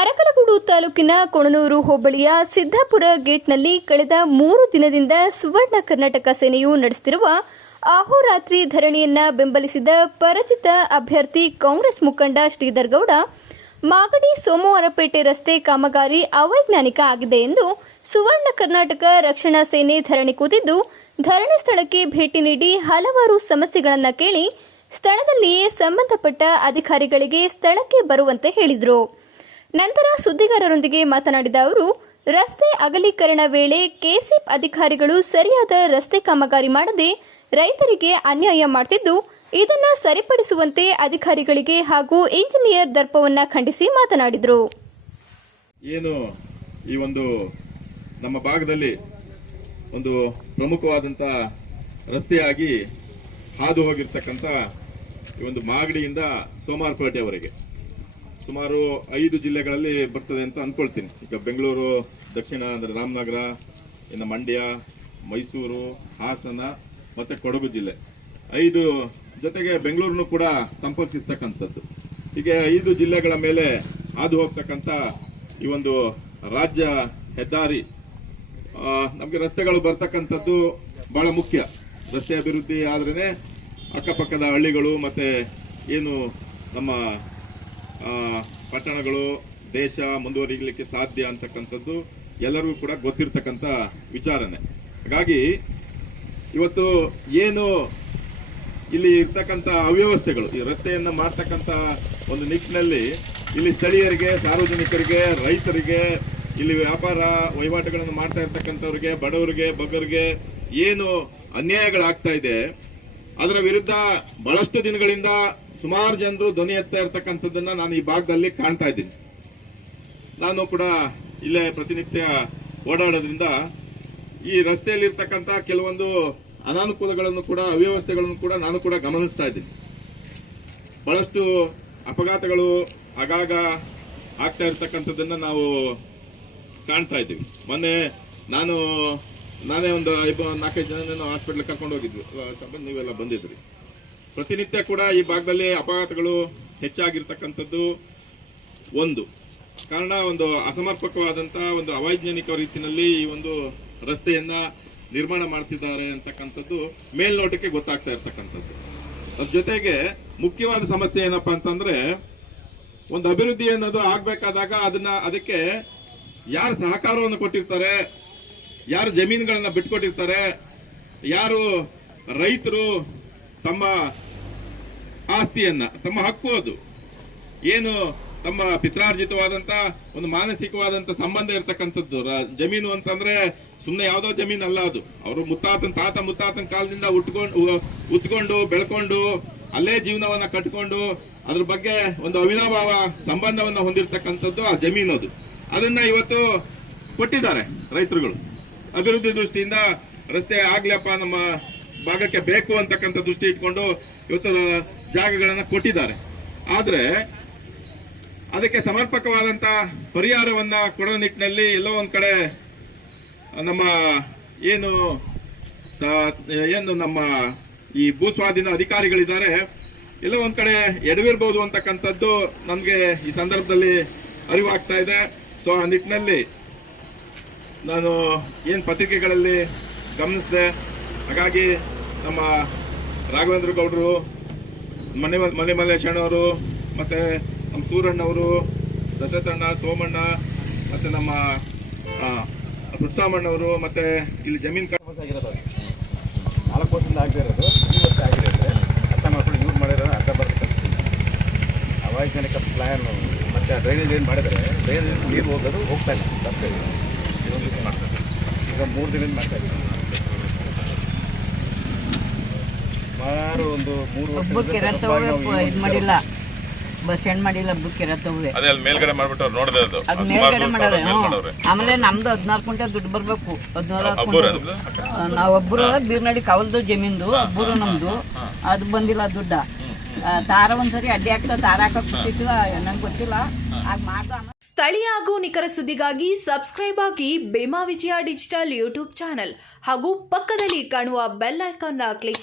ಅರಕಲಗೂಡು ತಾಲೂಕಿನ ಕೊಣನೂರು ಹೋಬಳಿಯ ಸಿದ್ದಾಪುರ ಗೇಟ್ನಲ್ಲಿ ಕಳೆದ 3 ದಿನದಿಂದ ಸುವರ್ಣ ಕರ್ನಾಟಕ ಸೇನೆಯು ನಡೆಸುತ್ತಿರುವ ಅಹೋರಾತ್ರಿ ಧರಣಿಯನ್ನ ಬೆಂಬಲಿಸಿದ ಪರಾಜಿತ ಅಭ್ಯರ್ಥಿ ಕಾಂಗ್ರೆಸ್ ಮುಖಂಡ ಶ್ರೀಧರ್ ಗೌಡ ಮಾಗಡಿ ಸೋಮವಾರಪೇಟೆ ರಸ್ತೆ ಕಾಮಗಾರಿ ಅವೈಜ್ಞಾನಿಕ ಆಗಿದೆ ಎಂದು ಸುವರ್ಣ ಕರ್ನಾಟಕ ರಕ್ಷಣಾ ಸೇನೆ ಧರಣಿ ಕೂತಿದ್ದು, ಧರಣಿ ಸ್ಥಳಕ್ಕೆ ಭೇಟಿ ನೀಡಿ ಹಲವಾರು ಸಮಸ್ಯೆಗಳನ್ನು ಕೇಳಿ ಸ್ಥಳದಲ್ಲಿಯೇ ಸಂಬಂಧಪಟ್ಟ ಅಧಿಕಾರಿಗಳಿಗೆ ಸ್ಥಳಕ್ಕೆ ಬರುವಂತೆ ಹೇಳಿದರು. ನಂತರ ಸುದ್ದಿಗಾರರೊಂದಿಗೆ ಮಾತನಾಡಿದ ಅವರು, ರಸ್ತೆ ಅಗಲೀಕರಣ ವೇಳೆ ಕೆಸಿಪ್ ಅಧಿಕಾರಿಗಳು ಸರಿಯಾದ ರಸ್ತೆ ಕಾಮಗಾರಿ ಮಾಡದೆ ರೈತರಿಗೆ ಅನ್ಯಾಯ ಮಾಡುತ್ತಿದ್ದು, ಇದನ್ನು ಸರಿಪಡಿಸುವಂತೆ ಅಧಿಕಾರಿಗಳಿಗೆ ಹಾಗೂ ಇಂಜಿನಿಯರ್ ದರ್ಪವನ್ನು ಖಂಡಿಸಿ ಮಾತನಾಡಿದರು. ಏನು ಈ ಒಂದು ನಮ್ಮ ಭಾಗದಲ್ಲಿ ಒಂದು ಪ್ರಮುಖವಾದಂಥ ರಸ್ತೆಯಾಗಿ ಹಾದು ಹೋಗಿರ್ತಕ್ಕಂಥ ಈ ಒಂದು ಮಾಗಡಿಯಿಂದ ಸೋಮವಾರಪೇಟೆವರೆಗೆ ಸುಮಾರು 5 ಜಿಲ್ಲೆಗಳಲ್ಲಿ ಬರ್ತದೆ ಅಂತ ಅಂದ್ಕೊಳ್ತೀನಿ. ಈಗ ಬೆಂಗಳೂರು ದಕ್ಷಿಣ ಅಂದರೆ ರಾಮನಗರ, ಇನ್ನು ಮಂಡ್ಯ, ಮೈಸೂರು, ಹಾಸನ ಮತ್ತು ಕೊಡಗು ಜಿಲ್ಲೆ 5 ಜೊತೆಗೆ ಬೆಂಗಳೂರನ್ನು ಕೂಡ ಸಂಪರ್ಕಿಸ್ತಕ್ಕಂಥದ್ದು. ಹೀಗೆ 5 ಜಿಲ್ಲೆಗಳ ಮೇಲೆ ಹಾದು ಹೋಗ್ತಕ್ಕಂಥ ಈ ಒಂದು ರಾಜ್ಯ ಹೆದ್ದಾರಿ, ನಮಗೆ ರಸ್ತೆಗಳು ಬರ್ತಕ್ಕಂಥದ್ದು ಬಹಳ ಮುಖ್ಯ. ರಸ್ತೆ ಅಭಿವೃದ್ಧಿ ಆದ್ರೇ ಅಕ್ಕಪಕ್ಕದ ಹಳ್ಳಿಗಳು ಮತ್ತು ಏನು ನಮ್ಮ ಪಟ್ಟಣಗಳು, ದೇಶ ಮುಂದುವರಿಯಲಿಕ್ಕೆ ಸಾಧ್ಯ ಅಂತಕ್ಕಂಥದ್ದು ಎಲ್ಲರಿಗೂ ಕೂಡ ಗೊತ್ತಿರ್ತಕ್ಕಂಥ ವಿಚಾರನೆ. ಹಾಗಾಗಿ ಇವತ್ತು ಏನು ಇಲ್ಲಿ ಇರ್ತಕ್ಕಂಥ ಅವ್ಯವಸ್ಥೆಗಳು, ಈ ರಸ್ತೆಯನ್ನು ಮಾಡ್ತಕ್ಕಂಥ ಒಂದು ನಿಟ್ಟಿನಲ್ಲಿ ಇಲ್ಲಿ ಸ್ಥಳೀಯರಿಗೆ, ಸಾರ್ವಜನಿಕರಿಗೆ, ರೈತರಿಗೆ, ಇಲ್ಲಿ ವ್ಯಾಪಾರ ವಹಿವಾಟುಗಳನ್ನು ಮಾಡ್ತಾ ಇರ್ತಕ್ಕಂಥವ್ರಿಗೆ, ಬಡವರಿಗೆ, ಬಗ್ಗರಿಗೆ ಏನು ಅನ್ಯಾಯಗಳಾಗ್ತಾ ಇದೆ ಅದರ ವಿರುದ್ಧ ಬಹಳಷ್ಟು ದಿನಗಳಿಂದ ಸುಮಾರು ಜನರು ಧ್ವನಿ ಎತ್ತಾ ಇರ್ತಕ್ಕಂಥದ್ದನ್ನ ನಾನು ಈ ಭಾಗದಲ್ಲಿ ಕಾಣ್ತಾ ಇದ್ದೀನಿ. ನಾನು ಕೂಡ ಇಲ್ಲೇ ಪ್ರತಿನಿತ್ಯ ಓಡಾಡೋದ್ರಿಂದ ಈ ರಸ್ತೆಯಲ್ಲಿ ಇರ್ತಕ್ಕಂಥ ಕೆಲವೊಂದು ಅನಾನುಕೂಲಗಳನ್ನು ಕೂಡ, ಅವ್ಯವಸ್ಥೆಗಳನ್ನು ಕೂಡ ನಾನು ಕೂಡ ಗಮನಿಸ್ತಾ ಇದ್ದೀನಿ. ಬಹಳಷ್ಟು ಅಪಘಾತಗಳು ಆಗಾಗ ಆಗ್ತಾ ಇರ್ತಕ್ಕಂಥದ್ದನ್ನ ನಾವು ಕಾಣ್ತಾ ಇದ್ದೀವಿ. ಮೊನ್ನೆ ನಾನೇ ಒಂದು 4-5 ಜನ ಹಾಸ್ಪಿಟ್ಲ್ ಕರ್ಕೊಂಡು ಹೋಗಿದ್ವಿ, ನೀವೆಲ್ಲ ಬಂದಿದ್ರಿ. ಪ್ರತಿನಿತ್ಯ ಕೂಡ ಈ ಭಾಗದಲ್ಲಿ ಅಪಘಾತಗಳು ಹೆಚ್ಚಾಗಿರ್ತಕ್ಕಂಥದ್ದು ಒಂದು ಕಾರಣ. ಒಂದು ಅಸಮರ್ಪಕವಾದಂಥ ಒಂದು ಅವೈಜ್ಞಾನಿಕ ರೀತಿಯಲ್ಲಿ ಈ ಒಂದು ರಸ್ತೆಯನ್ನ ನಿರ್ಮಾಣ ಮಾಡ್ತಿದ್ದಾರೆ ಅಂತಕ್ಕಂಥದ್ದು ಮೇಲ್ನೋಟಕ್ಕೆ ಗೊತ್ತಾಗ್ತಾ ಇರ್ತಕ್ಕಂಥದ್ದು. ಅದ್ರ ಜೊತೆಗೆ ಮುಖ್ಯವಾದ ಸಮಸ್ಯೆ ಏನಪ್ಪಾ ಅಂತಂದ್ರೆ, ಒಂದು ಅಭಿವೃದ್ಧಿ ಅನ್ನೋದು ಆಗ್ಬೇಕಾದಾಗ ಅದಕ್ಕೆ ಯಾರು ಸಹಕಾರವನ್ನು ಕೊಟ್ಟಿರ್ತಾರೆ, ಯಾರು ಜಮೀನುಗಳನ್ನ ಬಿಟ್ಕೊಟ್ಟಿರ್ತಾರೆ, ಯಾರು ರೈತರು ತಮ್ಮ ಆಸ್ತಿಯನ್ನ, ತಮ್ಮ ಹಕ್ಕು, ಅದು ಏನು ತಮ್ಮ ಪಿತ್ರಾರ್ಜಿತವಾದಂತ ಒಂದು ಮಾನಸಿಕವಾದಂತ ಸಂಬಂಧ ಇರತಕ್ಕಂಥದ್ದು. ಜಮೀನು ಅಂತಂದ್ರೆ ಸುಮ್ಮನೆ ಯಾವ್ದೋ ಜಮೀನು ಅಲ್ಲ, ಅದು ಅವರು ತಾತ ಮುತ್ತಾತನ ಕಾಲದಿಂದ ಉತ್ಕೊಂಡು ಬೆಳ್ಕೊಂಡು ಅಲ್ಲೇ ಜೀವನವನ್ನ ಕಟ್ಕೊಂಡು ಅದ್ರ ಬಗ್ಗೆ ಒಂದು ಅವಿನಾಭಾವ ಸಂಬಂಧವನ್ನ ಹೊಂದಿರತಕ್ಕಂಥದ್ದು ಆ ಜಮೀನು. ಅದನ್ನ ಇವತ್ತು ಕೊಟ್ಟಿದ್ದಾರೆ ರೈತರುಗಳು. ಅಭಿವೃದ್ಧಿ ದೃಷ್ಟಿಯಿಂದ ರಸ್ತೆ ಆಗ್ಲಪ್ಪ ನಮ್ಮ ಭಾಗಕ್ಕೆ ಬೇಕು ಅಂತಕ್ಕಂಥ ದೃಷ್ಟಿ ಇಟ್ಕೊಂಡು ಇವತ್ತು ಜಾಗಗಳನ್ನ ಕೊಟ್ಟಿದ್ದಾರೆ. ಆದ್ರೆ ಅದಕ್ಕೆ ಸಮರ್ಪಕವಾದಂತ ಪರಿಹಾರವನ್ನ ಕೊಡೋ ನಿಟ್ಟಿನಲ್ಲಿ ಎಲ್ಲೋ ಒಂದ್ ಕಡೆ ನಮ್ಮ ಏನು ನಮ್ಮ ಈ ಭೂಸ್ವಾಧೀನ ಅಧಿಕಾರಿಗಳಿದ್ದಾರೆ, ಎಲ್ಲೋ ಒಂದ್ ಕಡೆ ಎಡವಿರ್ಬೋದು ಅಂತಕ್ಕಂಥದ್ದು ನಮ್ಗೆ ಈ ಸಂದರ್ಭದಲ್ಲಿ ಅರಿವಾಗ್ತಾ ಇದೆ. ಸೊ ಆ ನಿಟ್ಟಿನಲ್ಲಿ ನಾನು ಏನು ಪತ್ರಿಕೆಗಳಲ್ಲಿ ಗಮನಿಸಿದೆ, ಹಾಗಾಗಿ ನಮ್ಮ ರಾಘವೇಂದ್ರ ಗೌಡರು, ಮನೆ ಮಲ್ಲೇಶಣ್ಣವರು, ಮತ್ತೆ ನಮ್ಮ ಸೂರಣ್ಣವರು, ದಶರಥಣ್ಣ, ಸೋಮಣ್ಣ, ಮತ್ತೆ ನಮ್ಮ ಪುಟ್ಸಾಮಣ್ಣವರು, ಮತ್ತೆ ಇಲ್ಲಿ ಜಮೀನು ಆಗಿರೋದು 4 ವರ್ಷದಿಂದ ಆಗದೆ ಇರೋದು 2 ವರ್ಷ ಆಗಿದೆ. ಅಂದರೆ ಅರ್ಥ ಮಾಡ್ಕೊಂಡು ಯೂಸ್ ಮಾಡಿರೋದು ಅರ್ಧ ಬರ್ತಕ್ಕಂಥ ಅವೈಜ್ಞಾನಿಕ ಪ್ಲ್ಯಾನ್. ಮತ್ತು ಡ್ರೈನೇಜ್ ಏನು ಮಾಡಿದರೆ ಡ್ರೈನೇಜ್ ನೀರು ಹೋಗೋದು ಹೋಗ್ತಾ ಇಲ್ಲ, ರಸ್ತೆ ಮಾಡ್ತಾರೆ. ಈಗ 3 ದಿನದಿಂದ ಮಾಡ್ತಾ ಇದ್ದೀವಿ. ಸುಮಾರು ಒಂದು 3 ವರ್ಷ ಮಾಡಿಲ್ಲ, ಬಸ್ ಸ್ಟ್ಯಾಂಡ್ ಮಾಡಿಲ್ಲ, ಬುಕ್ ಇರತ್ತವೆ. ಮೇಲ್ಗಡೆ ಮಾಡ್ಬಿಟ್ಟು ನೋಡಿದೆ, ಅದು ಮೇಲ್ಗಡೆ ಮಾಡೋದು. ಆಮೇಲೆ ನಮ್ದು 14 ಕುಂಟೆ ದುಡ್ಡು ಬರ್ಬೇಕು. 14 ನಾವೊಬ್ಬರು ಬೀರ್ನಡಿ ಕಾವಲ್ದು ಜಮೀನ್ದು, ಒಬ್ಬರು ನಮ್ದು, ಅದು ಬಂದಿಲ್ಲ ದುಡ್ಡ. ತಾರ ಒಂದ್ಸರಿ ಅಡ್ಡಿ ಹಾಕಿದ, ತಾರ ಹಾಕಕ್ ಬಿಟ್ಟಿಲ್ಲ, ನಂಗೆ ಗೊತ್ತಿಲ್ಲ. ಆಗ ಮಾಡ್ದ. ಸ್ಥಳೀಯ ಹಾಗೂ ನಿಖರ ಸುದ್ದಿಗಾಗಿ ಸಬ್ಸ್ಕ್ರೈಬ್ ಆಗಿ ಬೇಮಾ ವಿಜಯ ಡಿಜಿಟಲ್ ಯೂಟ್ಯೂಬ್ ಚಾನೆಲ್ ಹಾಗೂ ಪಕ್ಕದಲ್ಲಿ ಕಾಣುವ ಬೆಲ್ ಐಕಾನ್ನ ಕ್ಲಿಕ್